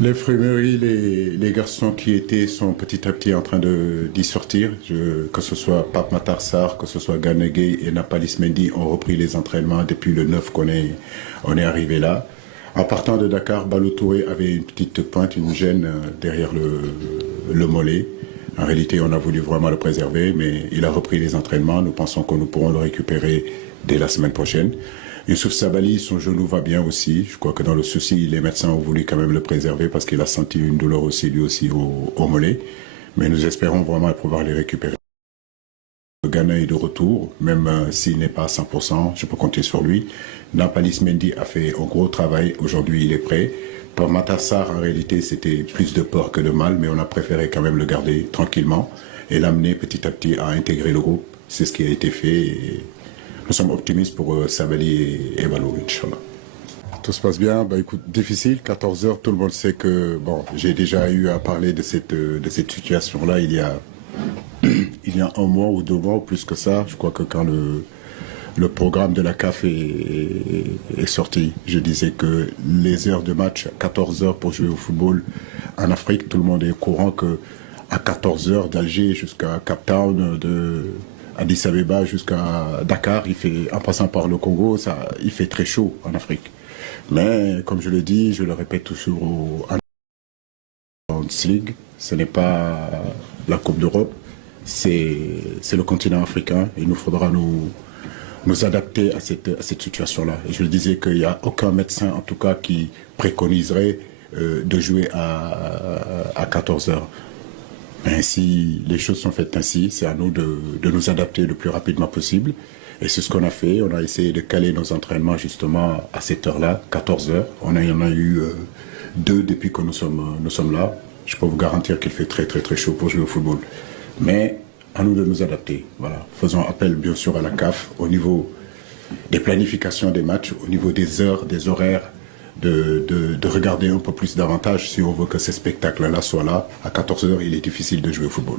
L'infirmerie, les garçons qui étaient sont petit à petit en train d'y sortir. Que ce soit Pape Matar Sarr, que ce soit Gana Gueye et Nampalys Mendy ont repris les entraînements depuis le 9 on est arrivé là. En partant de Dakar, Ballo Touré avait une petite pointe, une gêne derrière le mollet. En réalité, on a voulu vraiment le préserver, mais il a repris les entraînements. Nous pensons que nous pourrons le récupérer dès la semaine prochaine. Youssouf Sabaly, son genou va bien aussi. Je crois que dans le souci, les médecins ont voulu quand même le préserver parce qu'il a senti une douleur aussi, lui aussi, au mollet. Mais nous espérons vraiment pouvoir les récupérer. Gana est de retour, même s'il n'est pas à 100%, je peux compter sur lui. Nampalys Mendy a fait un gros travail, aujourd'hui il est prêt. Pour Matar Sarr, en réalité, c'était plus de peur que de mal, mais on a préféré quand même le garder tranquillement et l'amener petit à petit à intégrer le groupe. C'est ce qui a été fait. Et nous sommes optimistes pour Sabaly et Ballo, Inch'Allah. Tout se passe bien. Bah, écoute, difficile, 14 heures, tout le monde sait que bon, j'ai déjà eu à parler de cette situation-là il y a un mois ou 2 mois, ou plus que ça. Je crois que quand le programme de la CAF est sorti, je disais que les heures de match, 14 heures pour jouer au football en Afrique, tout le monde est au courant que à 14 heures d'Alger jusqu'à Cape Town, de Addis Abeba jusqu'à Dakar, en passant par le Congo, il fait très chaud en Afrique. Mais comme je le dis, je le répète toujours en League, ce n'est pas la Coupe d'Europe, c'est le continent africain. Il nous faudra nous adapter à cette situation-là. Et je le disais qu'il n'y a aucun médecin, en tout cas, qui préconiserait de jouer à 14 heures. Mais si les choses sont faites ainsi, c'est à nous de nous adapter le plus rapidement possible. Et c'est ce qu'on a fait. On a essayé de caler nos entraînements justement à cette heure-là, 14 heures. On en a eu 2 depuis que nous sommes là. Je peux vous garantir qu'il fait très très très chaud pour jouer au football. Mais à nous de nous adapter. Voilà. Faisons appel bien sûr à la CAF au niveau des planifications des matchs, au niveau des heures, des horaires, de regarder un peu plus davantage si on veut que ces spectacles-là soient là. À 14 heures, il est difficile de jouer au football.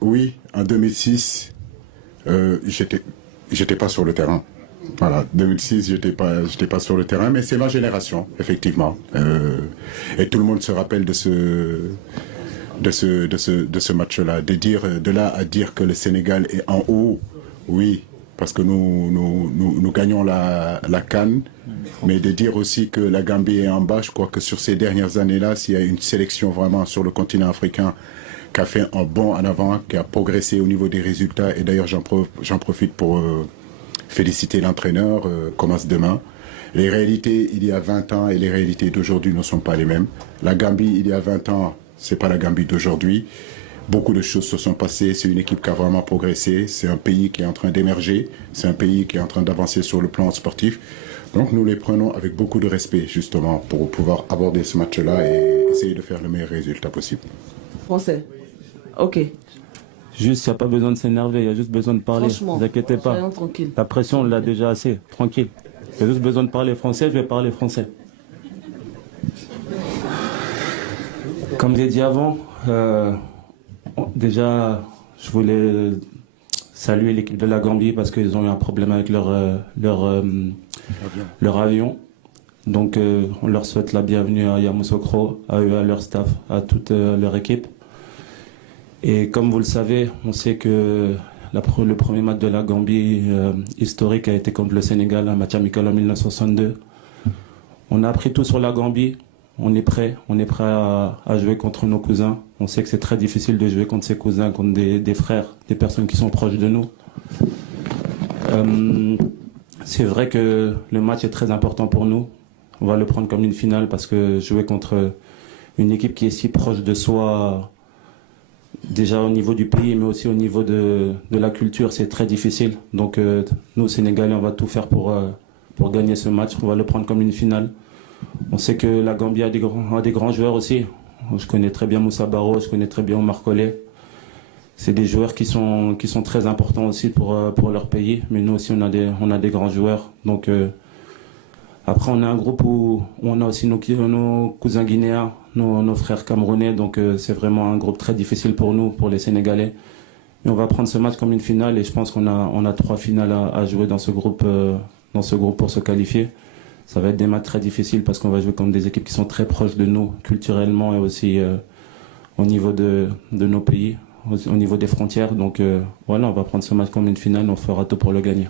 Oui, en 2006, j'étais pas sur le terrain. Voilà, 2006, j'étais pas sur le terrain, mais c'est ma génération, effectivement. Et tout le monde se rappelle de ce match-là. De là à dire que le Sénégal est en haut, oui, parce que nous gagnons la CAN, mais de dire aussi que la Gambie est en bas, je crois que sur ces dernières années-là, s'il y a une sélection vraiment sur le continent africain qui a fait un bond en avant, qui a progressé au niveau des résultats, et d'ailleurs j'en profite pour féliciter l'entraîneur, commence demain. Les réalités il y a 20 ans et les réalités d'aujourd'hui ne sont pas les mêmes. La Gambie il y a 20 ans, c'est pas la Gambie d'aujourd'hui. Beaucoup de choses se sont passées, c'est une équipe qui a vraiment progressé, c'est un pays qui est en train d'émerger, c'est un pays qui est en train d'avancer sur le plan sportif. Donc nous les prenons avec beaucoup de respect justement pour pouvoir aborder ce match-là et essayer de faire le meilleur résultat possible. Français. Ok. Juste, il n'y a pas besoin de s'énerver, il y a juste besoin de parler. Ne vous inquiétez pas. La pression, on l'a déjà assez. Tranquille. Il y a juste besoin de parler français, je vais parler français. Comme j'ai dit avant, déjà, je voulais saluer l'équipe de la Gambie parce qu'ils ont eu un problème avec leur avion. Donc, on leur souhaite la bienvenue à Yamoussoukro, à eux, à leur staff, à toute leur équipe. Et comme vous le savez, on sait que le premier match de la Gambie historique a été contre le Sénégal, un match amical en 1962. On a appris tout sur la Gambie. On est prêt à jouer contre nos cousins. On sait que c'est très difficile de jouer contre ses cousins, contre des frères, des personnes qui sont proches de nous. C'est vrai que le match est très important pour nous. On va le prendre comme une finale parce que jouer contre une équipe qui est si proche de soi, déjà au niveau du pays, mais aussi au niveau de la culture, c'est très difficile. Donc nous, Sénégalais, on va tout faire pour gagner ce match. On va le prendre comme une finale. On sait que la Gambie a des grands joueurs aussi. Je connais très bien Moussa Baro, je connais très bien Omar Colley. C'est des joueurs qui sont très importants aussi pour leur pays. Mais nous aussi, on a des grands joueurs. Donc après, on a un groupe où on a aussi nos cousins guinéens, nos frères camerounais. Donc c'est vraiment un groupe très difficile pour nous, pour les Sénégalais. Mais on va prendre ce match comme une finale et je pense qu'on a 3 finales à jouer dans ce groupe dans ce groupe pour se qualifier. Ça va être des matchs très difficiles parce qu'on va jouer contre des équipes qui sont très proches de nous culturellement et aussi au niveau de nos pays, au niveau des frontières. Donc voilà, on va prendre ce match comme une finale, on fera tout pour le gagner.